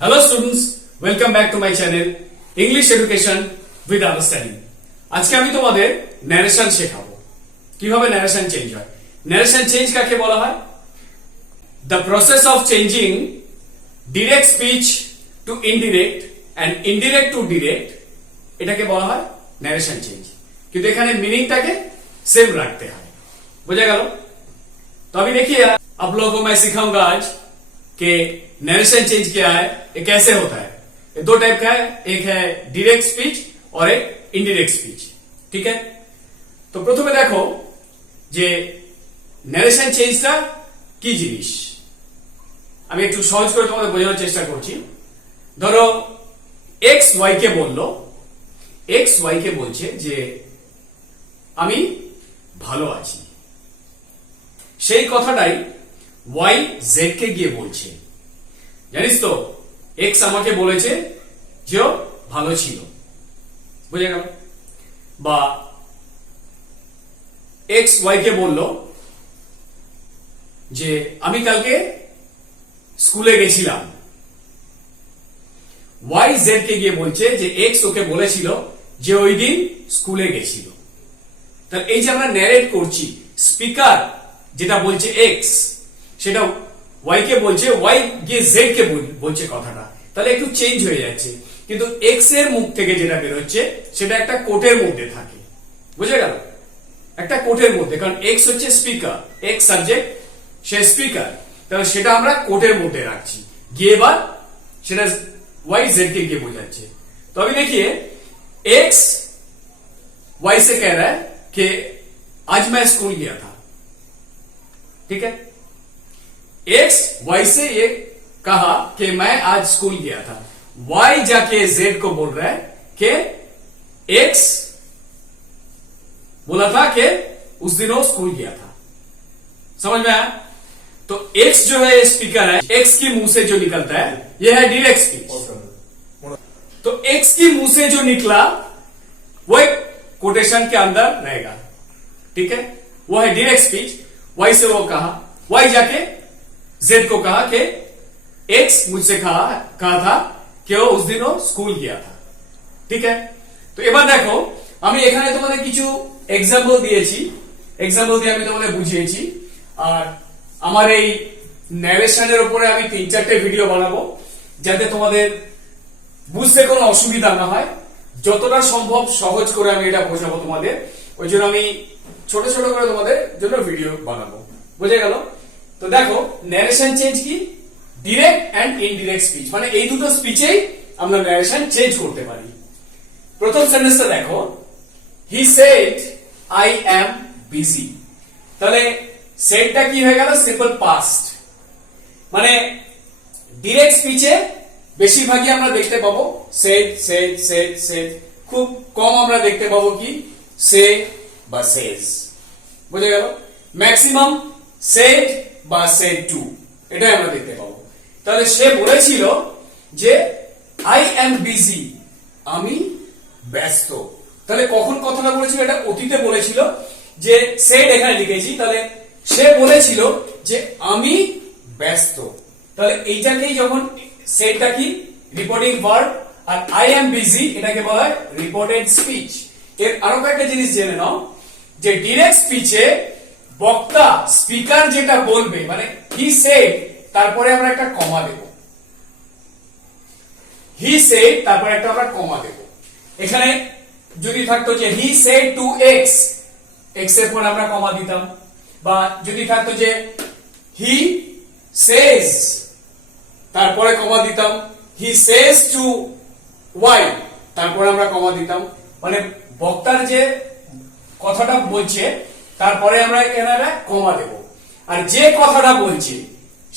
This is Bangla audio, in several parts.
Hello students, welcome back to my channel English education with understanding. আজকে আমি তোমাদের ন্যারেশন শেখাবো, কিভাবে ন্যারেশন চেঞ্জ হয়। ন্যারেশন চেঞ্জ কাকে বলা হয়? The process of changing direct speech to indirect and indirect to direct, এটাকে বলা হয় ন্যারেশন চেঞ্জ। কিন্তু এখানে মিনিংটাকে सेम रखते हैं। बुझा गया? तो अभी देखिए, आप लोगों को मैं सिखाऊंगा आज कि नरेशन चेंज क्या है, ये कैसे होता है। ये दो टाइप का है, एक है डायरेक्ट स्पीच और एक इनडायरेक्ट स्पीच। ठीक है, तो प्रथमे देखो যে ন্যারেশন চেঞ্জটা কি জিনিস, আমি একটু সহজ করে তোমাদের বোঝানোর চেষ্টা করছি। ধরো এক্স ওয়াই কে বললো, এক্স ওয়াই কে বলছে যে আমি ভালো আছি, সেই কথাটাই ওয়াই জেড কে গিয়ে বলছে। জানিস তো, এক্স আমাকে বলেছে যে ও ভালো ছিল, বুঝে গেল? বা এক্স ওয়াই কে বললো যে আমি কালকে স্কুলে গেছিলাম, ওয়াই জেড কে গিয়ে বলছে যে এক্স ওকে বলেছিল যে ওই দিন স্কুলে গেছিল। তাহলে এই যে আমরা ন্যারেট করছি, স্পিকার যেটা বলছে এক্স, সেটা ওয়াই কে বলছে, ওয়াই গিয়ে জেড কে বলছে কথাটা, তাহলে একটু চেঞ্জ হয়ে যাচ্ছে। কিন্তু এক্স এর মুখ থেকে যেটা বেরোচ্ছে সেটা একটা কোটের মধ্যে থাকে, বুঝে গেল? একটা কোটের মধ্যে, কারণ এক্স হচ্ছে স্পিকার, এক্স সাবজেক্ট, সে স্পিকার, তাহলে সেটা আমরা কোটের মধ্যে রাখছি। গিয়ে এবার সেটা ওয়াই জেড কে গিয়ে বোঝাচ্ছে। তো अभी देखिए, एक्स वाई से कह रहा है कि आज मैं स्कूल गया था। ठीक है, एक्स वाई से ये कहा कि मैं आज स्कूल गया था, वाई जाके जेड को बोल रहा है कि एक्स बोला था कि उस दिन वो स्कूल गया था। समझ में आया? तो एक्स जो है स्पीकर है, एक्स की मुंह से जो निकलता है यह है डायरेक्ट स्पीच। तो एक्स की मुंह से जो निकला वो एक कोटेशन के अंदर रहेगा। ठीक है, वो है डायरेक्ट स्पीच। वाई से वो कहा, वाई जाके जेड को कहा कि एक्स मुझसे कहा था कि वो उस दिन वो स्कूल गया था। ठीक है, तो এবার দেখো, আমি এখানে তোমাদের কিছু এক্সাম্পল দিয়েছি, এক্সাম্পল দিয়ে আমি তোমাদের বুঝিয়েছি। আর আমার এই ন্যারেশনের উপরে আমি 3-4টে ভিডিও বানাবো, যাতে তোমাদের বুঝতে কোনো অসুবিধা না হয়। যতটা সম্ভব সহজ করে আমি এটা বোঝাবো তোমাদের, ওই জন্য আমি ছোট ছোট করে তোমাদের জন্য ভিডিও বানাবো। বুঝে গেল? তো দেখো, ন্যারেশন চেঞ্জ কি? ডিরেক্ট এন্ড ইনডিরেক্ট স্পিচ, মানে এই দুটো স্পিচেই আমরা ন্যারেশন চেঞ্জ করতে পারি। প্রথম সেন্টেন্সটা দেখো, হি সেড আই অ্যাম বিজি। তাহলে সেডটা কি হয়ে গেল? Simple past. মানে ডিরেক্ট স্পিচে বেশিরভাগই আমরা দেখতে পাবো সেড সেড সেড সেড, খুব কম আমরা দেখতে পাবো কি সে বা সেজ। বুঝে গেল? ম্যাক্সিমাম সেড বা সেড টু, এটাই আমরা দেখতে পাবো। তাহলে সে বলেছিল যে আই অ্যাম বিজি, আমি ব্যস্ত। তাহলে কখন কথাটা বলেছিল? এটা অতীতে বলেছিল, যে সেড এখানে লিখেছি। তাহলে সে বলেছিল যে আমি ব্যস্ত। তাহলে এইটাকেই যখন সেডটা কি রিপোর্টিং ভার্ব, আর আই অ্যাম বিজি এটাকে বলা হয় রিপোর্টেড স্পিচ। এর আরো কয়েকটা জিনিস জেনে নাও, যে ডিরেক্ট স্পিচে বক্তা স্পিকার যেটা বলবে, মানে হি সেড তারপরে আমরা একটা কমা দেব, হি সেড তারপরে একটা আমরা কমা দেব। এখানে যদি থাকতো যে he said to x, x এর পর আমরা কমা দিতাম। বা যদি থাকতো যে হি সেজ তারপরে কমা দিতাম, হি সেজ টু ওয়াই তারপরে আমরা কমা দিতাম। মানে বক্তার যে কথাটা বলছে তারপরে আমরা এখানে কমা দেব। আর যে কথাটা বলছে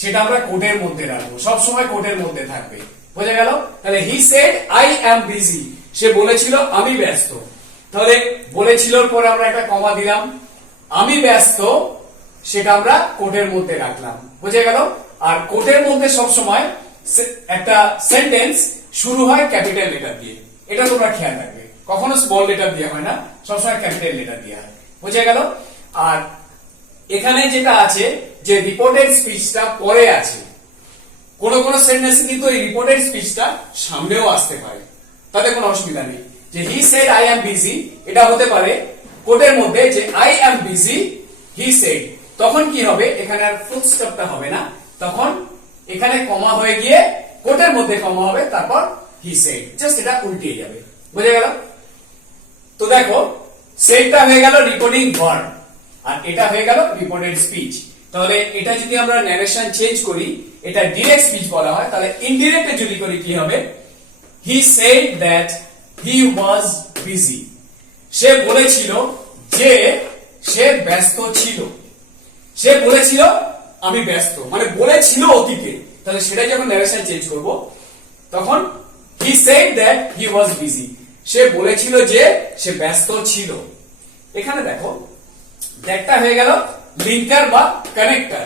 সেটা আমরা কোটের মধ্যে রাখবো, সব সময় কোটের মধ্যে থাকবে। বোঝা গেল? তাহলে he said I am busy, সে বলেছিল আমি ব্যস্ত। তাহলে বলেছিলর পরে আমরা একটা কমা দিলাম, আমি ব্যস্ত সেটা আমরা কোটের মধ্যে রাখলাম। বুঝে গেল? আর কোটের মধ্যে সব সময় একটা সেন্টেন্স শুরু হয় ক্যাপিটাল লেটার দিয়ে, এটা তোমরা খেয়াল রাখবে। কখনো স্মল লেটার দিয়ে হয় না, সবসময় ক্যাপিটাল লেটার দিয়ে হয়। বুঝে গেল? আর এখানে যেটা আছে যে রিপোর্টেড স্পিচটা পরে আছে, কোন কোন সেন্টেন্সে কিন্তু এই রিপোর্টেড স্পিচটা সামনেও আসতে পারে, তাতে কোনো অসুবিধা নেই। যে হি সেড আই অ্যাম বিজি, এটা হতে পারে কোটের মধ্যে যে I am busy he said, তখন কি হবে, এখানে আর ফুল স্টপটা হবে না, তখন এখানে কমা হয়ে গিয়ে কোটের মধ্যে কমা হবে, তারপর হি সেড, জাস্ট এটা উল্টিয়ে যাবে। বুঝে গেল? তো দেখো সেডটা হয়ে গেল রিপোর্টিং ভার্ব, আর এটা হয়ে গেল রিপোর্টেড স্পিচ। তাহলে এটা যদি আমরা ন্যারেশন চেঞ্জ করি, এটা ডিরেক্ট স্পিচ বলা হয়, তাহলে ইনডিরেক্টে যদি করি কি হবে, he said that he was busy, সে বলেছিল যে সে ব্যস্ত ছিল। সে বলেছিল আমি ব্যস্ত, মানে বলেছিল অতীতে, তাহলে সেটা যখন ন্যারেশন চেঞ্জ করব তখন he said that he was busy, সে বলেছিল যে সে ব্যস্ত ছিল। এখানে দেখো দ্যাটটা হয়ে গেল লিঙ্কার বা কানেক্টর।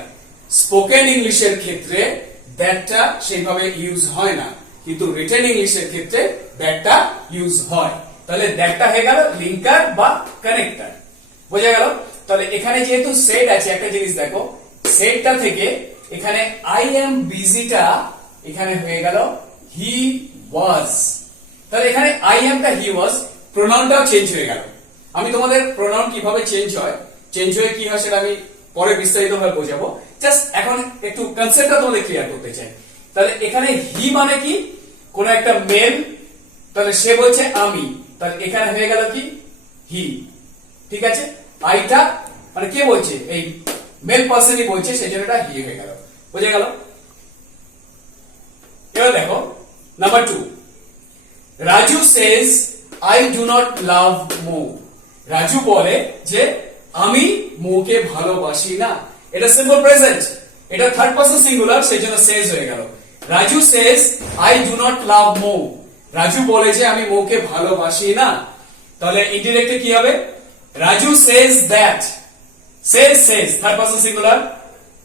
স্পোকেন ইংলিশের ক্ষেত্রে দ্যাটটা সেইভাবে ইউজ হয় না, কিন্তু রিটেন ইংলিশের ক্ষেত্রে দ্যাটটা ইউজ হয়। তাহলে দ্যাটটা হয়ে গেল লিঙ্কার বা কানেক্টর। বোঝা গেল? তাহলে এখানে যেহেতু সেড আছে, একটা জিনিস দেখো, সেডটা থেকে এখানে আই এম বিজিটা এখানে হয়ে গেল হি ওয়াজ। তাহলে এখানে আই এমটা হি ওয়াজ, প্রোনাউনটাও চেঞ্জ হয়ে গেল। আমি তোমাদের প্রোনাউন কিভাবে চেঞ্জ হয় কি হয় সেটা আমি পরে বিস্তারিত ভাবে বোঝাবো, জাস্ট এখন একটু কনসেপ্টটা তোমাদের ক্লিয়ার করতে চাই। তাহলে এখানে হি মানে কি, কোন একটা মেল, তাহলে সে বলছে আমি, তাহলে এখানে হয়ে গেল কি হি। ঠিক আছে, আইটা মানে কে বলছে, এই মেল পার্সনই বলছে, সেই জন্য এটা হি হয়ে গেল। বুঝে গেল? এবার দেখো number 2, Raju says I do not love Mou. Raju বলে যে আমি মৌকে ভালোবাসি না। এটা সিম্পল প্রেজেন্ট, এটা থার্ড পারসন সিঙ্গুলার, সেই জন্য সেজ হয়ে গেল। Raju says I do not love Mou, Raju বলে যে আমি মৌকে ভালোবাসি না। তাহলে ইনডিরেক্টে কি হবে, Raju says that, says third person singular,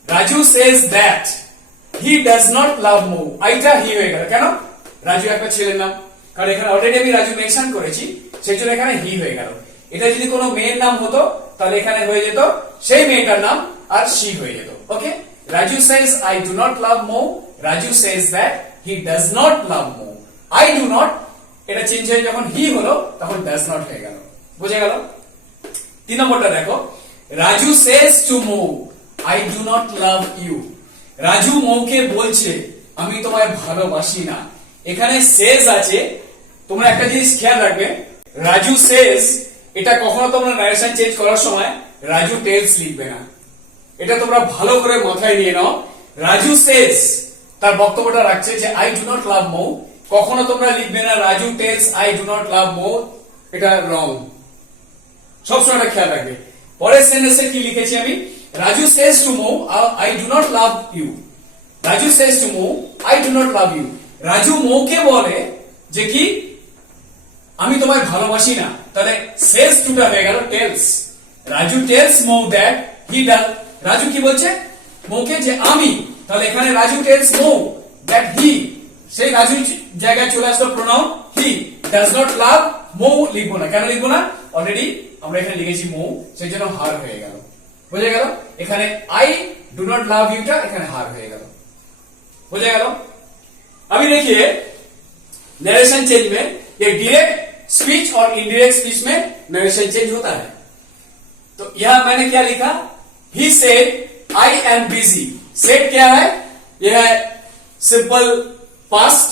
Raju says that he does not love Mou, আইটা হি হয়ে গেল। কেন? রাজু একটা ছেলের নাম, কারণ এখানে অলরেডি আমি রাজু মেনশন করেছি, সেই জন্য এখানে হি হয়ে গেল। এটা যদি কোনো মেয়ের নাম হতো তাহলে এখানে হয়ে যেত সেই মেয়েটার নাম আর শি হয়ে যেত। Okay, Raju says I do not love Mou, Raju says that he does not love Mou. I do not এটা চেঞ্জ হয়ে যখন হি হলো তখন ডাজ নট হয়ে গেল। বুঝে গেল? 3 নম্বরটা দেখো, Raju says to Mou I do not love you. Raju মৌকে বলছে আমি তোমায় ভালোবাসি না। এখানে সেজ আছে, তোমরা একটা জিনিস খেয়াল রাখবে, রাজু সেজ এটা কখনো তোমরা নারেশন চেঞ্জ করার সময় রাজু টেলস লিখবে না, এটা তোমরা ভালো করে মাথায় নিয়ে নাও। রাজু সেজ তার বক্তব্যটা রাখছে যে I do not love Mou, কখনো তোমরা লিখবে না Raju tells I do not love Mou, এটা রং, সবসময় এটা খেয়াল রাখবে। পরের সেন্টেন্সে কি লিখেছি আমি, Raju says to Mou I do not love you, Raju says to Mou I do not love you. Raju মৌকে বলে যে কি আমি তোমায় ভালোবাসি না, তাহলে সেজ টুটা হয়ে গেল tells. Raju tells Mou that he does, Raju কি বলছে মৌকে যে আমি, তাহলে এখানে Raju tells Mou that he, সেই রাজুর জায়গায় চলে আসলো pronoun he, does not love Mou লিখবো না। কেন লিখবো না? অলরেডি আমরা এখানে লিখেছি মৌ, সেই জন্য হার হয়ে গেল। বুঝে গেল? এখানে আই ডু নট লাভ ইউটা এখানে হার হয়ে গেল। बुझे गया? अभी देखिए नरेशन चेंज में ये डायरेक्ट स्पीच और इनडायरेक्ट स्पीच में नरेशन चेंज होता है। तो यहां मैंने क्या लिखा, he said I am busy. Said क्या है? यह है सिंपल पास्ट।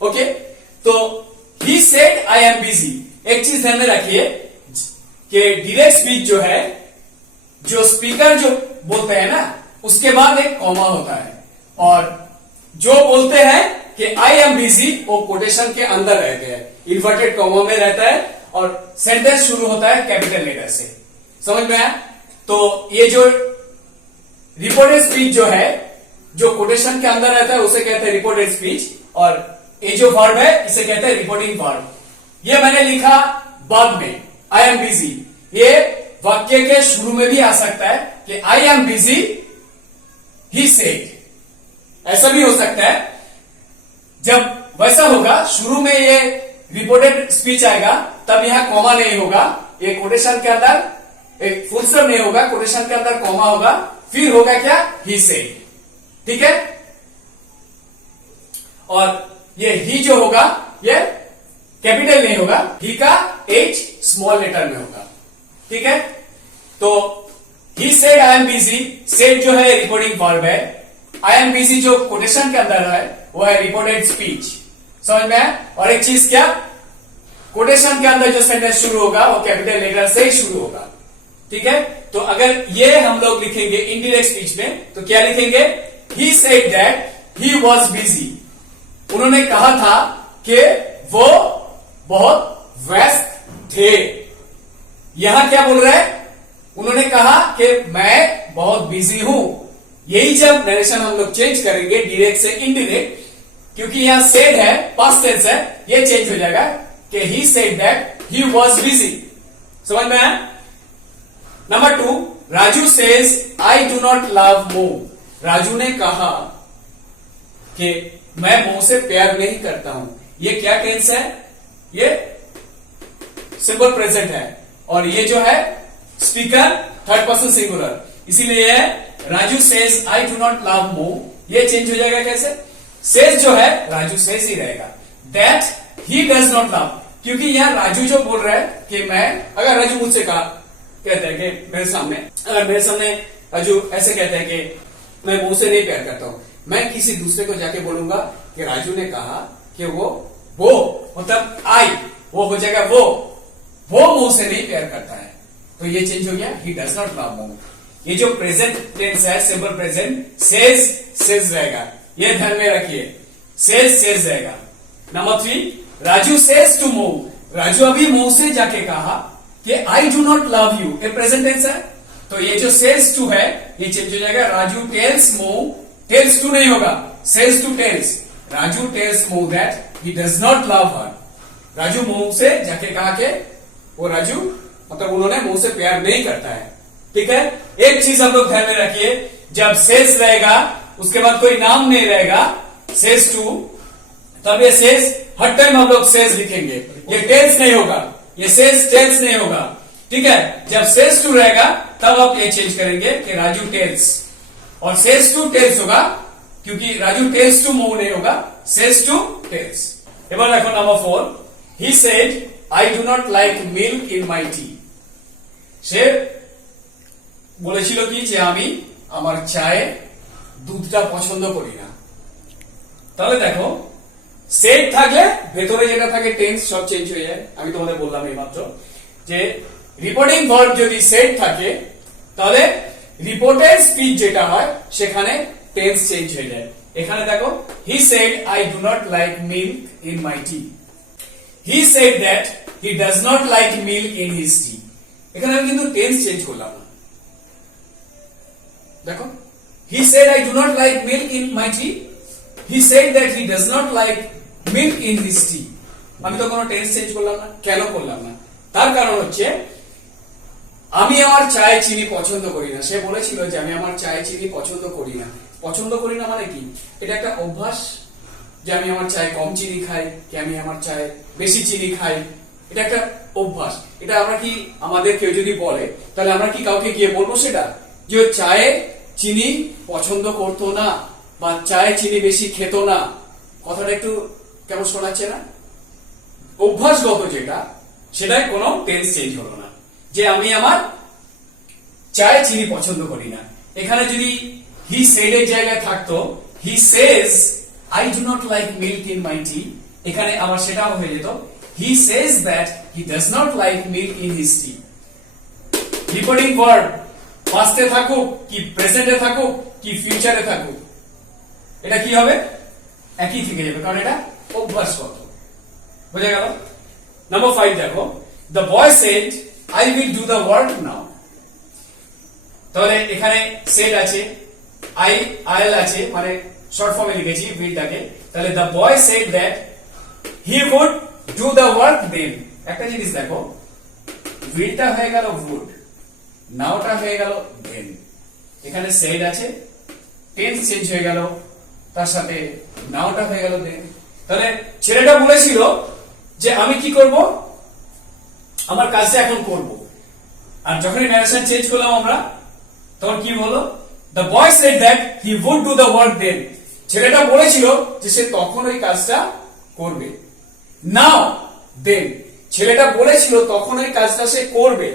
ओके, तो he said I am busy. एक चीज ध्यान में रखिए कि डायरेक्ट स्पीच जो है, जो स्पीकर जो बोलते हैं ना, उसके बाद एक कॉमा होता है, और जो बोलते हैं कि आई एम बिजी वो कोटेशन के अंदर रहते हैं, इन्वर्टेड कॉमा में रहता है, और सेंटेंस शुरू होता है कैपिटल लेटर से। समझ में आया? तो ये जो रिपोर्टेड स्पीच जो है, जो कोटेशन के अंदर रहता है, उसे कहते हैं रिपोर्टेड स्पीच, और ये जो वर्ब है इसे कहते हैं रिपोर्टिंग वर्ब। ये मैंने लिखा बाद में, आई एम बिजी। ये वाक्य के शुरू में भी आ सकता है कि I am busy he said, ऐसा भी हो सकता है। जब वैसा होगा, शुरू में ये रिपोर्टेड स्पीच आएगा, तब यहां कॉमा नहीं होगा, ये कोटेशन के अंदर एक फुल स्टॉप नहीं होगा, कोटेशन के अंदर कॉमा होगा, फिर होगा क्या, ही सेड। ठीक है? और ये ही जो होगा ये कैपिटल नहीं होगा, ही का H स्मॉल लेटर में होगा। ठीक है, तो he said I am busy, said जो है रिपोर्टिंग वर्ब है, आई एम बिजी जो कोटेशन के अंदर है वो है रिपोर्टेड स्पीच। समझ में है? और एक चीज क्या, कोटेशन के अंदर जो सेंटेंस शुरू होगा वो कैपिटल लेटर से ही शुरू होगा। ठीक है, तो अगर ये हम लोग लिखेंगे इनडायरेक्ट स्पीच में तो क्या लिखेंगे, ही said that he was busy, उन्होंने कहा था कि वो बहुत व्यस्त थे। यहां क्या बोल रहा है, उन्होंने कहा कि मैं बहुत बिजी हूं। यही जब नरेशन हम लोग चेंज करेंगे डायरेक्ट से इनडायरेक्ट, क्योंकि यहां सेड है, पास्ट टेंस है, ये चेंज हो जाएगा कि ही said that he was busy. समझ में आया? Number 2, Raju says I do not love मोह, राजू ने कहा कि मैं मोह से प्यार नहीं करता हूं। ये क्या टेंस है, ये सिंपल प्रेजेंट है, और ये जो है स्पीकर थर्ड पर्सन सिंगुलर, इसीलिए Raju says I do not love मोह, ये चेंज हो जाएगा कैसे, सेज जो है राजू सेज ही रहेगा। That he does not love, क्योंकि यहां राजू जो बोल रहा है कि मैं, अगर राजू मुझसे कहा कहता है कि मेरे सामने, अगर मेरे सामने राजू ऐसे कहता है कि मैं मोह से नहीं प्यार करता हूं, मैं किसी दूसरे को जाके बोलूंगा कि राजू ने कहा कि वो मतलब आई, वो हो जाएगा वो मोह से नहीं प्यार करता है, तो ये चेंज हो गया, ही डज नॉट लव मोह। ये जो प्रेजेंट टेंस है सिंपल प्रेजेंट, सेज रहेगा, ये ध्यान में रखिए, सेज रहेगा। नंबर 3, राजू सेज टू मोह, राजू अभी मोह से जाके कहा कि आई डू नॉट लव यू, ये प्रेजेंट टेंस है, तो ये जो सेज टू है ये चेंज हो जाएगा, Raju tells Mou, tells to नहीं होगा, says to tells, Raju tells Mou that he does not love her, Raju Mou से जाके कहा कि वो राजू मतलब उन्होंने मोह से प्यार नहीं करता है। ठीक है, एक चीज हम लोग ध्यान में रखिए, जब सेज रहेगा उसके बाद कोई नाम नहीं रहेगा, सेज टू, तब ये सेज हर टाइम हम लोग सेज लिखेंगे, ये टेल्स नहीं होगा, ये सेज टेल्स नहीं होगा। ठीक है, जब सेज टू रहेगा तब आप ये चेंज करेंगे कि राजू टेल्स, और सेज टू टेल्स होगा, क्योंकि राजू टेल्स टू मोह नहीं होगा, सेज टू टेल्स। এবার দেখো number 4, he said I do not like milk in my tea, সে বলেছিল কি যে আমি আমার চায়ে দুধটা পছন্দ করি না। তাহলে দেখো সেড থাকলে ভেতরে যেটা থাকে টেন্স সব চেঞ্জ হয়ে যায়। আমি তোমাদের বললাম এইমাত্র যে রিপোর্টিং ভার্ব যদি সেড থাকে তাহলে রিপোর্টেড স্পিচ যেটা হয় সেখানে টেন্স চেঞ্জ হয়ে যায়। এখানে দেখো he said I do not like milk in my tea, he said that he does not like milk in his tea, এখানে আমি কিন্তু টেন্স চেঞ্জ করলাম না। দেখো he said I do not like milk in my tea, he said that he does not like milk in his tea, আমি তো কোনো টেন্স চেঞ্জ করলাম না। কেন করলাম না? তার কারণ হচ্ছে আমি আমার চায়ে চিনি পছন্দ করি না, সে বলেছিল যে আমি আমার চায়ে চিনি পছন্দ করি না। পছন্দ করি না মানে কি, এটা একটা অভ্যাস যে আমি আমার চায়ে কম চিনি খাই, কি আমি আমার চায়ে বেশি চিনি খাই, এটা একটা অভ্যাস। এটা আমরা কি আমাদের কেউ যদি বলে তাহলে আমরা কি কাউকে গিয়ে বলবো সেটা যে চায়ে চিনি পছন্দ করতো না বা চায়ে চিনি বেশি খেত না? কথাটা একটু কেমন শোনাচ্ছে না? অভ্যাসগত যেটা, সেটাই কোনো টেন্স চেঞ্জ হলো না, যে আমি আমার চায়ে চিনি পছন্দ করি না। এখানে যদি হি সেড এর জায়গায় থাকতো he says I do not like milk in my tea, এখানে আবার সেটাও হয়ে যেত he says that he does not like milk in his tea. Reporting verb পাস্টে থাকুক কি প্রেজেন্টে থাকুক কি ফিউচারে থাকুক, এটা কি হবে? একই থেকে যাবে, কারণ এটা অভ্যাসগত। বুঝা গেল? নাম্বার 5 দেখো, the boy said I will do the work নাও, তাহলে এখানে সেড আছে, আইল আছে, মানে শর্ট ফর্মে লিখেছি উইলটাকে, তাহলে the boy said that he would do the work then. একটা জিনিস দেখো, উইলটা হয়ে গেল উড, নাওটা হয়ে গেল দেন, এখানে সেড আছে, টেন্স চেঞ্জ হয়ে গেল, তার সাথে নাওটা হয়ে গেল দেন। তাহলে ছেলেটা বলেছিল যে আমি কি করব, আমার কাজটা এখন করব, আর যখনই ন্যারেশন চেঞ্জ করলাম আমরা তখন কি হলো, the boy said that he would do the work then, ছেলেটা বলেছিল যে সে তখন ওই কাজটা করবে। নাও দেন, ছেলেটা বলেছিল তখন ওই কাজটা সে করবে।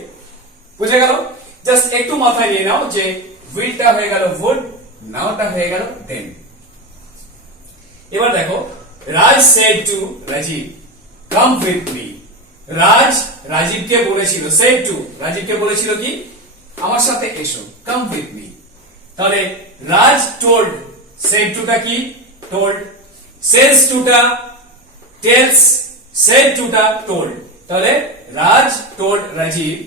বুঝে গেল? জাস্ট একটু মাথায় নিয়ে নাও যে উইলটা হয়ে গেল would, নাওটা হয়ে গেল দেন। এবার দেখো, রাজ said to Rajib come with me। রাজ রাজীবকে বলেছিল, said to রাজীবকে বলেছিল কি, আমার সাথে এসো, come with me। তাহলে রাজ told, said to টা কি, told, says to টা tells, said to টা told। তাহলে রাজ told Rajib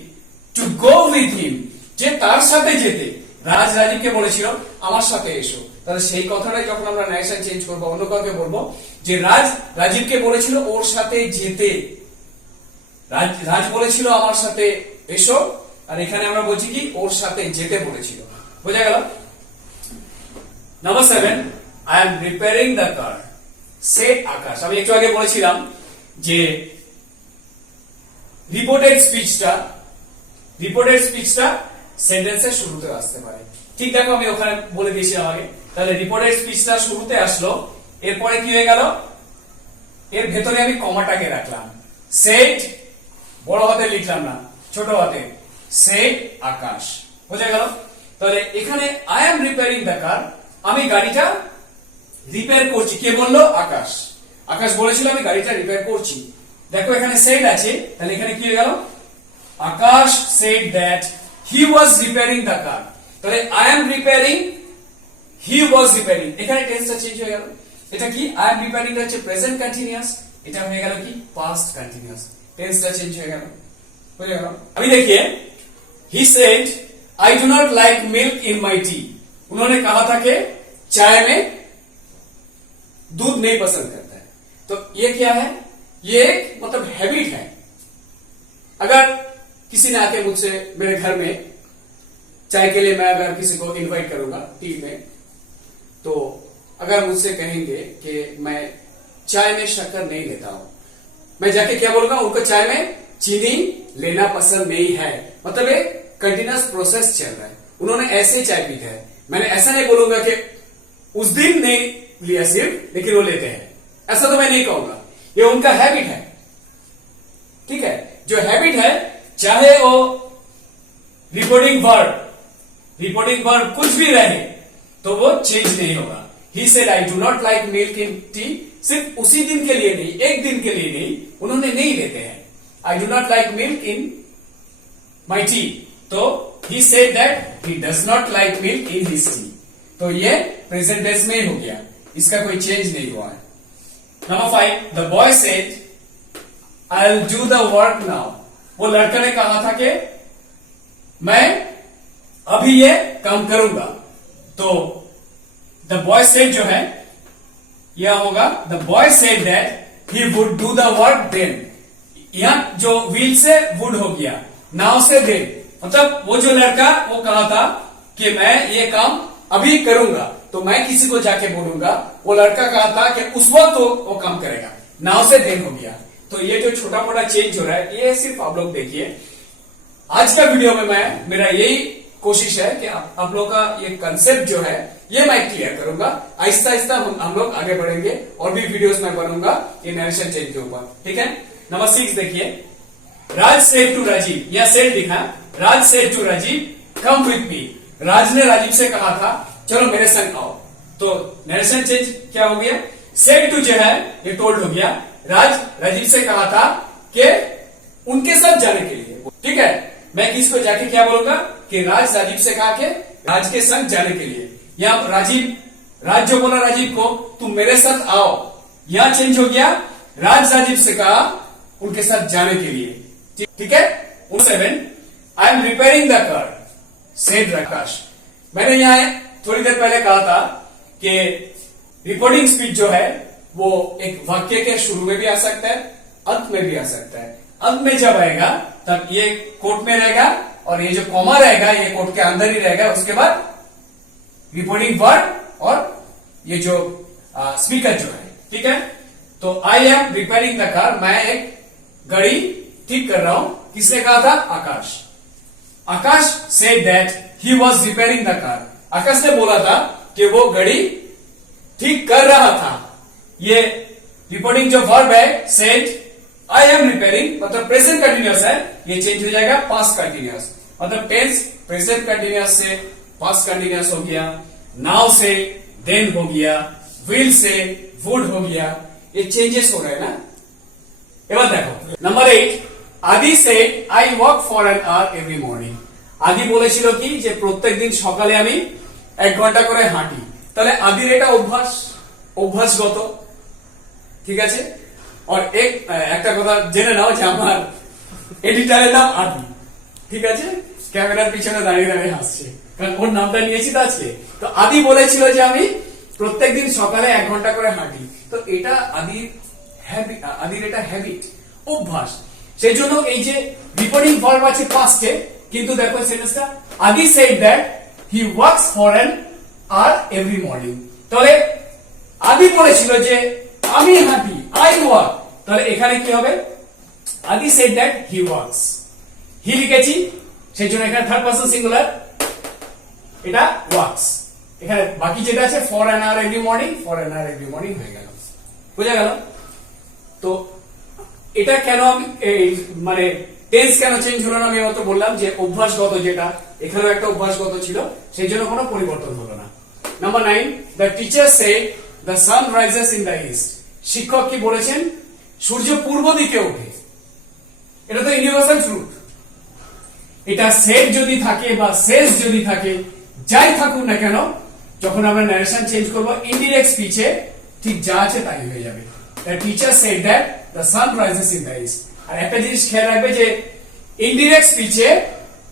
to go with him, যে তার সাথে যেতে। রাজ রাজীবকে বলেছিল আমার সাথে এসো। তাহলে সেই কথাটাই যখন আমরা ন্যারেশন চেঞ্জ করবো, অন্য কাউকে বলবো যে রাজ রাজীবকে বলেছিল ওর সাথে যেতে। রাজ বলেছিল আমার সাথে এসো, আর এখানে আমরা বলছি কি ওর সাথে যেতে বলেছিল। বোঝা গেল? Number 7, I am repairing the car, said Akash. আমি একটু আগে বলেছিলাম যে রিপোর্টেড স্পিচটা সেন্টেন্সের শুরুতে আসতে পারে। ঠিক দেখো, আমি ওখানে বলে দিয়েছিলাম আগে। তাহলে রিপোর্টেড স্পিচটা শুরুতে আসলো, এরপরে কি হয়ে গেল, এর ভেতরে আমি কমাটাকে রাখলাম। সেড বড় হাতে লিখলাম না, ছোট হাতে, সেড আকাশ। বোঝা গেল? তাহলে এখানে আই এম রিপেয়ারিং দ্য কার, আমি গাড়িটা রিপেয়ার করছি। কে বললো? আকাশ। আকাশ বলেছিল আমি গাড়িটা রিপেয়ার করছি। দেখো এখানে সেড আছে, তাহলে এখানে কি হয়ে গেল, আকাশ said that he was repairing the car। তাহলে I am repairing, he was repairing, এখানে টেন্সটা চেঞ্জ হয়ে গেল। এটা কি, I am repairing হচ্ছে প্রেজেন্ট কন্টিনিউয়াস, এটা হয়ে গেল কি পাস্ট কন্টিনিউয়াস, টেন্সটা চেঞ্জ হয়ে গেল। বুঝে গেল? আমি দেখিए, he said I do not like milk in my tea। उन्होंने कहा था कि चाय में दूध नहीं पसंद करता है। तो ये क्या है, ये एक मतलब हैबिट है। अगर किसी ने आके मुझसे मेरे घर में चाय के लिए, मैं अगर किसी को इनवाइट करूंगा टी में, तो अगर मुझसे कहेंगे कि मैं चाय में शक्कर नहीं लेता हूं, मैं जाके क्या बोलूंगा, उनको चाय में चीनी लेना पसंद नहीं है। मतलब एक कंटिन्यूअस प्रोसेस चल रहा है, उन्होंने ऐसे चाय पीता है। मैंने ऐसा नहीं बोलूंगा कि उस दिन नहीं लिया सिर्फ, लेकिन वो लेते हैं, ऐसा तो मैं नहीं कहूंगा। ये उनका हैबिट है। ठीक है? जो हैबिट है, चाहे वो रिपोर्टिंग वर्ब कुछ भी रहे, तो वो चेंज नहीं होगा। He said I do not like milk in T, सिर्फ उसी दिन के लिए नहीं, एक दिन के लिए नहीं, उन्होंने नहीं लेते हैं। I do not like milk in my tea, तो he said that he does not like milk in his tea. तो ये प्रेजेंट टेंस में हो गया, इसका कोई चेंज नहीं हुआ है। Number 5, the boy said I will do the work now. वो लड़का ने कहा था कि मैं अभी ये काम करूंगा। तो द बॉय सेड जो है, यह होगा the boy said that he would do the work then. यहां जो विल से वुड हो गया, नाउ से देन, मतलब वो जो लड़का वो कहा था कि मैं ये काम अभी करूंगा, तो मैं किसी को जाके बोलूंगा। वो लड़का कहा था कि उस वक्त वो काम करेगा, नाउ से देन हो गया। तो ये जो छोटा मोटा चेंज हो रहा है, ये सिर्फ आप लोग देखिए। आज का वीडियो में मेरा यही कोशिश है कि आप लोग का ये कंसेप्ट जो है ये मैं क्लियर करूंगा। आहिस्ता आहिस्ता हम लोग आगे बढ़ेंगे, और भी वीडियोस मैं बनूंगा ये नरेशन चेंज के ऊपर। ठीक है? नंबर 6 देखिए, राज सेड टू राजीव, यह सेड लिखा, Raj said to Rajiv come with me. Raj ने राजीव से कहा था चलो मेरे संग आओ। तो नरेशन चेंज क्या हो गया, सेड टू जो है ये टोल्ड हो गया। राज राजीव से कहा था कि उनके साथ जाने के लिए। ठीक है? मैं किसको जाके क्या बोलूंगा कि राज राजीव से कहा कि राज के संग जाने के लिए। यहां राज जो बोला राजीव को तुम मेरे साथ आओ, यहां चेंज हो गया, राज राजीव से कहा उनके साथ जाने के लिए। ठीक है? 7, I am repairing the car, said Akash. मैंने यहां थोड़ी देर पहले कहा था कि रिपोर्टिंग स्पीच जो है वो एक वाक्य के शुरू में भी आ सकता है, अंत में भी आ सकता है। अंत में जब आएगा तब ये कोट में रहेगा, और ये जो कॉमा रहेगा ये कोट के अंदर ही रहेगा। उसके बाद रिपोर्टिंग वर्ड और ये जो स्पीकर जो है। ठीक है? तो आई एम रिपेयरिंग द कार, मैं एक गाड़ी ठीक कर रहा हूं। किसने कहा था? Akash. Akash said that he was repairing the car. Akash ने बोला था कि वो गाड़ी ठीक कर रहा था, ये रिपोर्टिंग जो वर्ब है सेड आई एम रिपेयरिंग मतलब प्रेजेंट कंटिन्यूअस है, ये चेंज हो जाएगा पास्ट कंटिन्यूअस मतलब टेंस प्रेजेंट कंटिन्यूअस से पास्ट कंटिन्यूअस हो गया, नाउ से देन हो गया, विल से वुड हो गया, ये चेंजेस हो रहे हैं ना। এবার দেখো number 8 Adi said I walk for an hour every morning. Adi বলেছিল কি যে প্রত্যেকদিন সকালে আমি 1 ঘন্টা করে হাঁটি, তাহলে আদির এটা অভ্যাসগত, ঠিক আছে। আর একটা কথা জেনে নাও যে আমার এডিটরের নাম আদি, ঠিক আছে, ক্যামেরার পিছনে দাঁড়িয়ে দাঁড়িয়ে হাসছে কারণ ওর নামটা নিয়েছি তো আজকে। তো আদি বলেছিল যে আমি প্রত্যেকদিন সকালে 1 ঘন্টা করে হাঁটি, তো এটা আদির এটা হ্যাবিট, অভ্যাস, সেই জন্য এই যে রিপোর্টিং ভার্ব আছে পাস্টে, কিন্তু দেখো সেন্টেন্সটা Adi said that he works for an hour every morning, তাহলে আদি বলেছিল যে আমি হাঁটি আই ওয়ার্ক, তাহলে এখানে কি হবে Adi said that he works, he লিখেছি সেই জন্য এখানে থার্ড পারসন সিঙ্গুলার, এটা ওয়ার্কস, এখানে বাকি যেটা আছে for an hour every morning, for an hour every morning হয়ে গেল, বুঝা গেল। তো এটা কেন আমি মানে টেন্স কেন চেঞ্জ হলো না, আমি মাত্র বললাম যে অভ্যাসগত, যেটা এখানেও একটা অভ্যাসগত ছিল, সেই জন্য কোনো পরিবর্তন হলো না। Number 9 the teacher said the sun rises in the east. শিক্ষক কি বলেছেন? সূর্য পূর্ব দিকে ওঠে, এটা তো ইউনিভার্সাল ট্রুথ। এটা সেড যদি থাকে বা সেজ যদি থাকে, যাই থাকুক না কেন, যখন আমরা ন্যারেশন চেঞ্জ করব ইনডিরেক্ট স্পিচে ঠিক যা আছে তাই হয়ে যাবে। The teacher said that the sun rises in the east. আর একটা জিনিস খেয়াল রাখবে যে ইনডিরেক্ট স্পিচে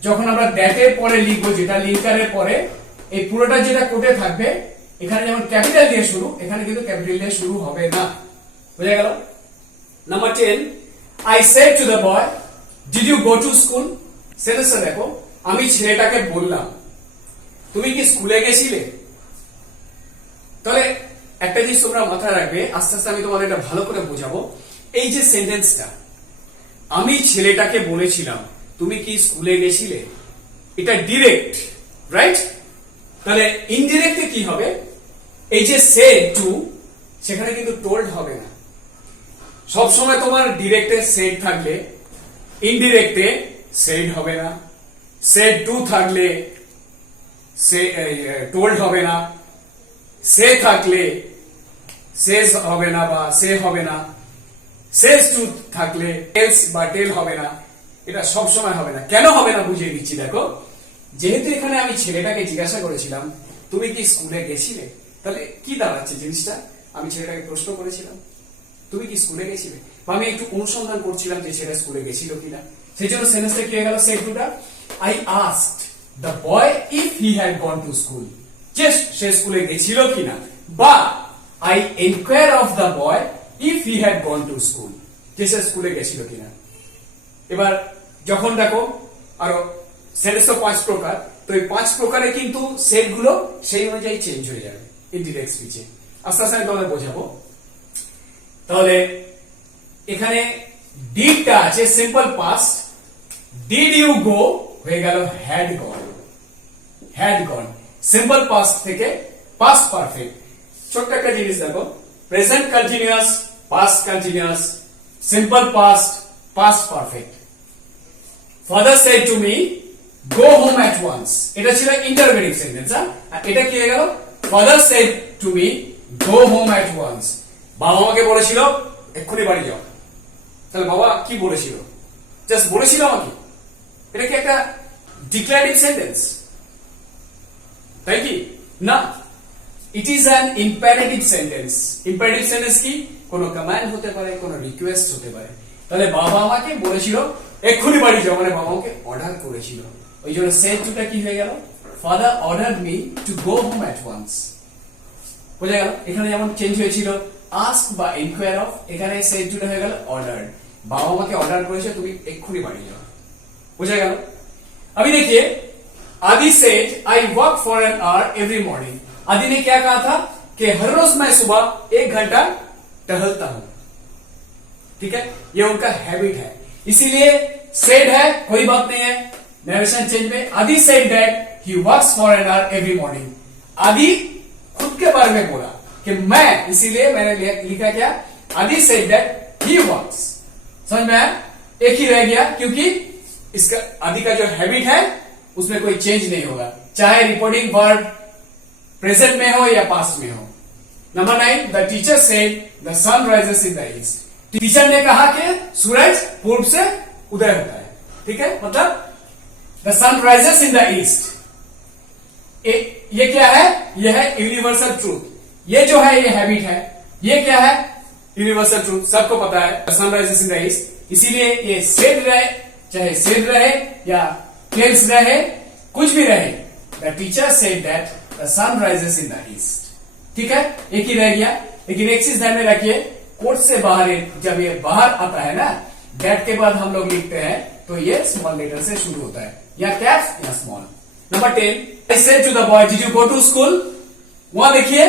যখন আমরা দ্যাট এর পরে লিখবো, যেটা লিঙ্কারের পরে, এই পুরোটা যেটা কোটে থাকবে, এখানে যেমন ক্যাপিটাল দিয়ে শুরু, এখানে কিন্তু ক্যাপিটাল দিয়ে শুরু হবে না, বুঝা গেল। Number 10 I said to the boy did you go to school? সেন্টেন্সটা দেখো, আমি ছেলেটাকে বললাম তুমি কি স্কুলে গেছিলে। তাহলে একটা জিনিস তোমরা মাথায় রাখবে, আস্তে আস্তে আমি তোমাদের এটা ভালো করে বোঝাবো। এই যে সেন্টেন্সটা আমি ছেলেটাকে বলেছিলাম তুমি কি স্কুলে গেছিলে, এটা ডিরেক্ট, রাইট। তাহলে ইনডিরেক্টে কি হবে, এই যে সেড টু, সেখানে কিন্তু টোল্ড হবে না। সব সময় তোমার ডিরেক্টে সেড থাকলে ইনডিরেক্টে সেড হবে না, সেড টু থাকলে টোল্ড হবে না, সে থাকলে সেজ হবে না বা সে হবে না, সেজ টু থাকলে টেলস বা টেল হবে না, এটা সব সময় হবে না। কেন হবে না বুঝিয়ে দিচ্ছি, দেখো। যেহেতু এখানে আমি ছেলেটাকে জিজ্ঞাসা করেছিলাম তুমি কি স্কুলে গেছিলে, তাহলে কি দাঁড়াচ্ছে জিনিসটা, আমি ছেলেটাকে প্রশ্ন করেছিলাম তুমি কি স্কুলে গেছিলে, বা আমি একটু অনুসন্ধান করছিলাম যে ছেলে স্কুলে গেছিল কিনা, সেই জন্য সেন্টেন্সটা কি হয়ে গেল, সেড টুটা I asked the boy if he had gone to school, যে সে স্কুলে গেছিল কিনা, বা I inquire of the boy if he had gone to school, যে সে স্কুলে গেছিল কিনা। এবার যখন দেখো আরো সেন্টেন্স তো 5 প্রকার, তো এই 5 প্রকারে কিন্তু সেট গুলো সেই অনুযায়ী চেঞ্জ হয়ে যাবে ইনডিরেক্ট স্পিচে। আস্তে আস্তে আমি তোমাদের বোঝাবো। তাহলে এখানে ডিডটা আছে simple past, did you go হয়ে গেল had gone, had gone simple past থেকে পাস্ট পারফেক্ট। ছোট্ট একটা জিনিস দেখো, present continuous, past continuous, simple past, past perfect. Father said to me go home at once, এটা ছিল ইন্টারভেটিভ সেন্টেন্স, আর এটা কি হয়ে গেল, father said to me go home at once. বাবা আমাকে বলেছিল এক্ষুনি বাড়ি যাও, তাহলে বাবা কি বলেছিল, জাস্ট বলেছিল আমাকে, এটা কি একটা ডিক্লারেটিভ সেন্টেন্স, তাই কি না, it is an imperative sentence. Imperative sentence কি, কোনো কমান্ড হতে পারে, কোনো রিকোয়েস্ট হতে পারে। তাহলে বাবা আমাকে বলেছিল এক্ষুনি বাড়ি যাও, মানে বাবা আমাকে অর্ডার করেছিল, ওই জন্য সেড টুটা কি হয়ে গেল, father ordered me to go home at once, বোঝা গেল। এখানে যেমন চেঞ্জ হয়েছিল আস্ক বা ইনকোয়ার অফ, এখানে সেড টুটা হয়ে গেল অর্ডার্ড, বাবা আমাকে অর্ডার করেছে তুমি এক্ষুনি বাড়ি যাও, বোঝা গেল। अभी देखिए आदि said I work for an hour every morning. आदि ने क्या कहा था कि हर रोज मैं सुबह 1 घंटा टहलता हूं, ठीक है, ये उनका हैबिट है, इसीलिए सेड है, कोई बात नहीं है। नरेशन चेंज में आदि said that he works for an hour every morning. आदि खुद के बारे में बोला, कि मैं, इसीलिए मैंने लिखा क्या, आदि सेड दैट ही वॉक्स। समझ में आया? एक ही रह गया क्योंकि इसका आदि का जो हैबिट है उसमें कोई चेंज नहीं होगा, चाहे रिपोर्टिंग वर्ब प्रेजेंट में हो या पास्ट में हो। Number 9, the teacher said the sun rises in the east. Teacher ने कहा कि सूरज पूर्व से उदय होता है। ठीक है, मतलब the sun rises in the east. ये क्या है? यह है यूनिवर्सल ट्रूथ। ये जो है ये हैबिट है। ये क्या है? यूनिवर्सल ट्रूथ, सबको पता है the sun rises in the east. इसीलिए ये सेड रहे, चाहे सेड रहे या टेल्स रहे, कुछ भी रहे, the teacher said that the sun rises in the east. ठीक है, एक ही रह गया। लेकिन एक चीज ध्यान में रखिए, कोट से बाहर जब ये बाहर आता है ना, दैट के बाद हम लोग लिखते हैं तो ये स्मॉल लेटर से शुरू होता है, या कैप या small. Number 10, I said to the boy, did you go to school? वहां देखिए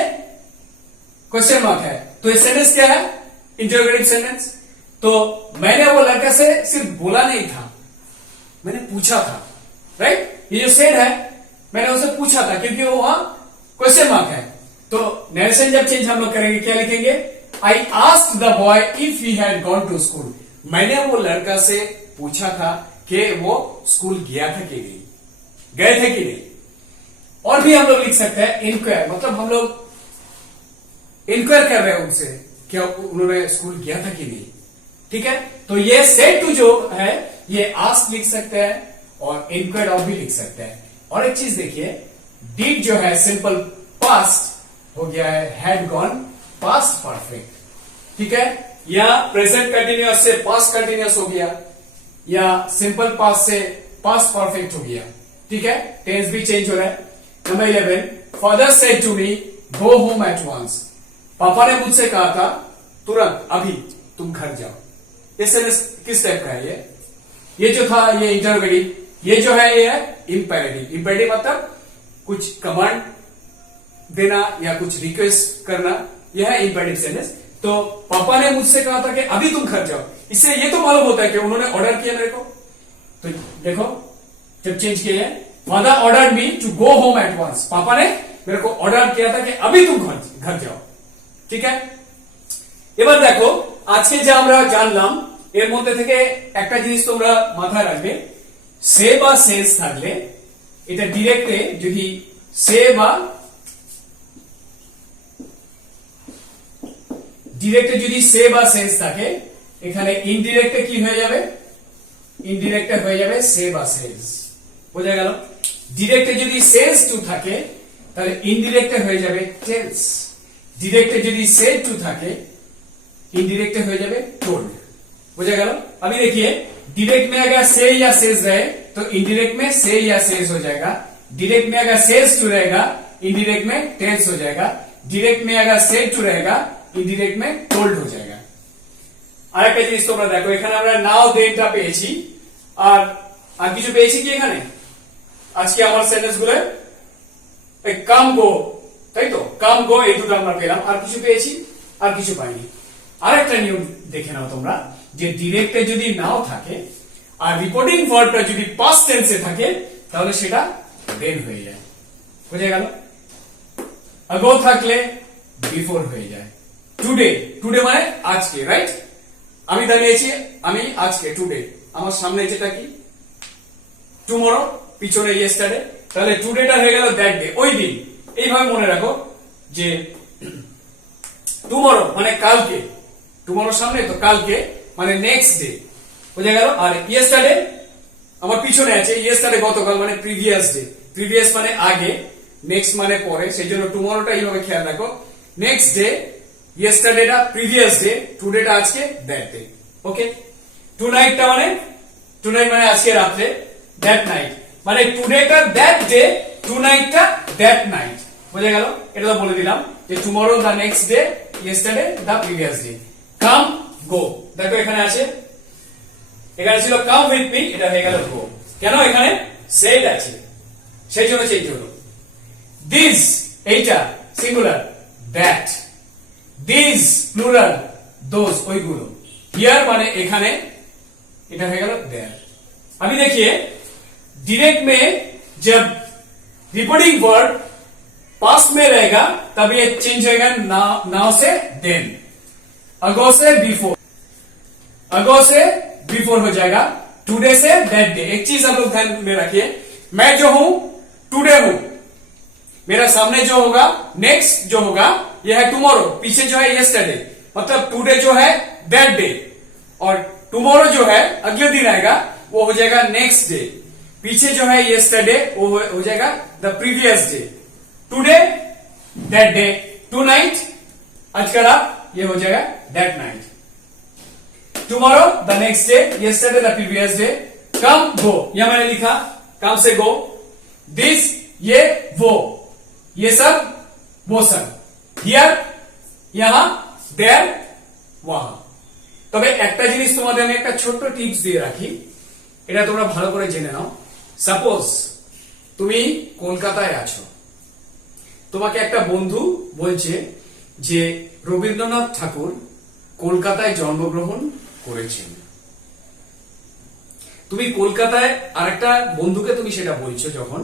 क्वेश्चन मार्क है, तो ये सेंटेंस क्या है? Interrogative sentence. तो मैंने वो लड़का से सिर्फ बोला नहीं था, मैंने पूछा था। राइट, ये जो सेड है मैंने उसे पूछा था, क्योंकि वो वहां क्वेश्चन मार्क है। तो नरेशन जब चेंज हम लोग करेंगे, क्या लिखेंगे? I asked the boy if he had gone to school. मैंने वो लड़का से पूछा था कि वो स्कूल गया था कि नहीं, गए थे कि नहीं। और भी हम लोग लिख सकते हैं इंक्वायर, मतलब हम लोग इंक्वायर कर रहे हैं उनसे क्या उन्होंने स्कूल गया था कि नहीं। ठीक है, तो ये सेड टू जो है ये आस्क लिख सकते हैं और इंक्वायर और भी लिख सकते हैं। और एक चीज देखिए, डिड जो है सिंपल पास्ट हो गया है, हैड गॉन पास्ट परफेक्ट। ठीक है, या प्रेजेंट कंटिन्यूअस से पास्ट कंटिन्यूअस हो गया, या सिंपल पास्ट से पास्ट परफेक्ट हो गया। ठीक है, टेंस भी चेंज हो रहा है। Number 11, father said to me go home at once. पापा ने मुझसे कहा था तुरंत, अभी तुम घर जाओ। ये सेंटेंस किस टाइप का है? ये जो था ये इंटरोगेटिव, ये जो है ये है इंपेरेटिव। इंपेरेटिव मतलब कुछ कमांड देना या कुछ रिक्वेस्ट करना, यह है इंपेरेटिव सेंटेंस। तो पापा ने मुझसे कहा था कि अभी तुम घर जाओ, इससे ये तो मालूम होता है कि उन्होंने ऑर्डर किया मेरे को। तो देखो जब चेंज किया है, father ordered me to go home at once. पापा ने मेरे को ऑर्डर किया था कि अभी तुम घर जाओ। ठीक है, এবার দেখো আজকে যে আমরা জানলাম এর মধ্যে থেকে একটা জিনিস তোমরা মাথায় রাখবে, সে বা সেন্স থাকলে এটা ডিরেক্টে যদি সে বা ডিরেক্টে যদি সে বা সেন্স থাকে, এখানে ইনডিরেক্টে কি হয়ে যাবে? ইনডিরেক্টে হয়ে যাবে সে বা সেন্স। বোঝা গেল? ডিরেক্টে যদি সেন্স টু থাকে তাহলে ইনডিরেক্টে হয়ে যাবে টেন্স। ডিরেক্টে যদি সেড টু থাকে इनडायरेक्ट हो जाए टोल्ड। बुझा गया? अभी देखिए डायरेक्ट में अगर से या सेज रहे तो इनडायरेक्ट में से या सेज हो जाएगा। डायरेक्ट में अगर सेज टू रहेगा इनडायरेक्ट में टेंस हो जाएगा। डायरेक्ट में अगर सेड टू रहेगा इनडायरेक्ट में टोल्ड हो जाएगा। আরেকটা জিনিস তোমরা দেখো, এখানে আমরা নাও দেনটা পেয়েছি আর কিছু পেয়েছি কি এখানে? আজকে আমার সেন্টেন্স গুলো কাম গো, তাই তো? কাম গো এই দুটো আমরা পেলাম, আর কিছু পেয়েছি? আর কিছু পাইনি। আরেকটা নিয়ম দেখে নাও তোমরা, যে ডিরেক্টে যদি নাও থাকে আর রিপোর্টিং ভার্বটা যদি পাস্ট টেন্সে থাকে তাহলে সেটা দেন হয়ে যায়। বুঝে গেল? আগো থাকলে বিফোর হয়ে যায়। টুডে, টুডে মানে আজকে, রাইট? আমি দাঁড়িয়েছি, আমি আজকে, টুডে। আমার সামনে যেটা কি টুমরো, পিছনে ইয়েস্টারডে, তাহলে টুডেটা হয়ে গেল দ্যাট ডে, ওই দিন। এইভাবে মনে রাখো যে টুমরো মানে কালকে, টুমরো সামনে তো কালকে মানে নেক্সট ডে। বুঝে গেল? আর ইয়েস্টারডে আমার পিছনে আছে, ইয়েস্টারডে গতকাল মানে প্রিভিয়াস ডে। প্রিভিয়াস মানে আগে, নেক্সট মানে পরে, সেই জন্য টুমরোটা এইভাবে খেয়াল রাখো। নেক্সট ডে, ইয়েস্টারডেটা প্রিভিয়াস ডে, টুডেটা আজকে দ্যাট ডে। ওকে, টুনাইটটা মানে টুনাইট মানে আজকে রাত্রে, দ্যাট নাইট মানে টুডেটা দ্যাট ডে, টুনাইটটা দ্যাট নাইট। বুঝে গেল? এটা তো বলে দিলাম যে tomorrow the next day, yesterday the previous day. কাম গো, দেখো এখানে আছে, এখানে ছিল কাম উইথ মি, এটা হয়ে গেল গো। কেন? এখানে সেড আছে, সেই জন্য চেঞ্জ হলো। দিস এইটা singular, that. This plural, those ওইগুলো। হিয়ার মানে এখানে, এটা হয়ে গেল देयर। अभी देखिए डायरेक्ट में जब रिपोर्टिंग वर्ब पास्ट में रहेगा तब ये चेंज होगा नाउ से देन, अगो से बिफोर, अगो से बिफोर हो जाएगा, टुडे से दैट डे। एक चीज आप लोग ध्यान में रखिए, मैं जो हूं टुडे हूं, मेरा सामने जो होगा नेक्स्ट जो होगा यह है टुमारो, पीछे जो है यस्टरडे, मतलब टुडे जो है दैट डे, और टुमारो जो है अगले दिन आएगा वो हो जाएगा नेक्स्ट डे, पीछे जो है यस्टरडे वो हो जाएगा the previous day, today that day, tonight आज का रात ये हो जाएगा that night, tomorrow the next day, yesterday the previous day, come go, यह मैंने लिखा कम से गो, दिस ये वो, ये सब वो सब, हियर यहां, देयर वहां। তবে একটা জিনিস তোমাদের আমি একটা ছোট্ট টিপস দিয়ে রাখি, এটা তোমরা ভালো করে জেনে নাও। সাপোজ তুমি কলকাতায় আছো, তোমাকে একটা বন্ধু বলছে যে রবীন্দ্রনাথ ঠাকুর কলকাতায় জন্মগ্রহণ করেছেন। তুমি কলকাতায় আরেকটা বন্ধুকে তুমি সেটা বলছো যখন,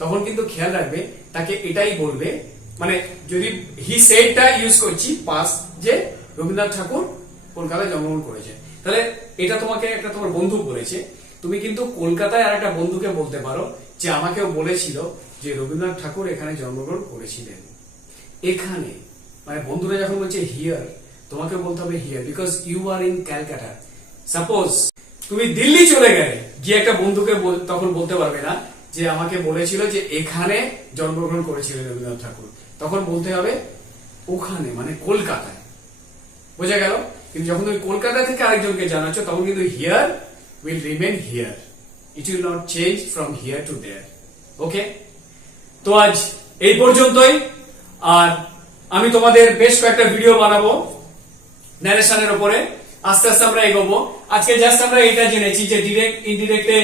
তখন কিন্তু খেয়াল রাখবে তাকে এটাই বলবে, মানে যদি হি সেডটা ইউজ করছি পাস্ট, যে রবীন্দ্রনাথ ঠাকুর কলকাতায় জন্মগ্রহণ করেছে, তাহলে এটা তোমাকে একটা তোমার বন্ধু বলেছে, তুমি কিন্তু কলকাতায় আর একটা বন্ধুকে বলতে পারো যে আমাকেও বলেছিল যে রবীন্দ্রনাথ ঠাকুর এখানে জন্মগ্রহণ করেছিলেন। এখানে মানে বন্ধুরা যখন বলছে হিয়ার, তোমাকে বলতে হবে here, because you are in Calcutta. Suppose তুমি দিল্লি চলে গেলে, গিয়ে একটা বন্ধুকে তখন বলতে পারবে না যে আমাকে বলেছিল যে এখানে জন্মগ্রহণ করেছিলেন রবীন্দ্রনাথ ঠাকুর, তখন বলতে হবে ওখানে, মানে কলকাতায়। বোঝা গেল? কিন্তু যখন তুমি কলকাতা থেকে আরেকজনকে জানাচ্ছ তখন কিন্তু here will remain here, it will not change from here to there. Okay, তো আজ এই পর্যন্তই, আর আমি তোমাদের বেশ কয়েকটা ভিডিও বানাবো ন্যারেশনের উপরে, আস্তে আস্তে আমরা এগোবো। আজকে জাস্ট আমরা এটা জেনেছি যে ডিরেক্ট ইনডিরেক্টে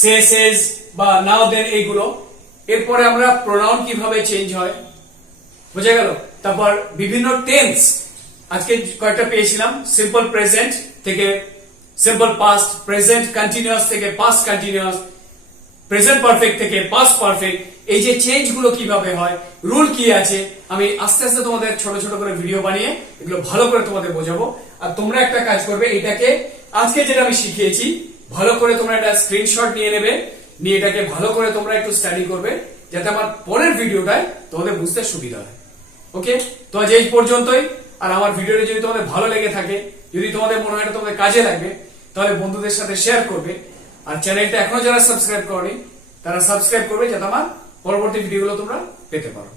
সে সেজ বা নাও দেন এইগুলো, এরপরে আমরা প্রোনাউন কিভাবে চেঞ্জ হয়, বোঝা গেল? তারপর বিভিন্ন টেন্স আজকে কয়েকটা পেয়েছিলাম, সিম্পল প্রেজেন্ট থেকে সিম্পল পাস্ট, প্রেজেন্ট কন্টিনিউয়াস থেকে পাস্ট কন্টিনিউয়াস, প্রেজেন্ট পারফেক্ট থেকে পাস্ট পারফেক্ট, এই যে চেঞ্জ গুলো কিভাবে হয়, রুল কি আছে, আমি আস্তে আস্তে তোমাদের ছোট ছোট করে ভিডিও বানিয়ে এগুলো ভালো করে তোমাদের বোঝাবো। আর তোমরা একটা কাজ করবে, এটাকে আজকে যেটা আমি শিখিয়েছি ভালো করে তোমরা একটা স্ক্রিনশট নিয়ে নেবে, নিয়ে এটাকে ভালো করে তোমরা একটু স্টাডি করবে, যাতে আমার পরের ভিডিওটায় তোমাদের বুঝতে সুবিধা হয়। ওকে, তো আজ এই পর্যন্তই। আর আমার ভিডিওটা যদি তোমাদের ভালো লেগে থাকে, যদি তোমাদের মনে হয় তোমাদের কাজে লাগবে, তাহলে বন্ধুদের সাথে শেয়ার করবে। আর চ্যানেলটা এখনো যারা সাবস্ক্রাইব করনি তারা সাবস্ক্রাইব করবে, যাতে আমার পরবর্তী ভিডিওগুলো তোমরা পেতে পারো।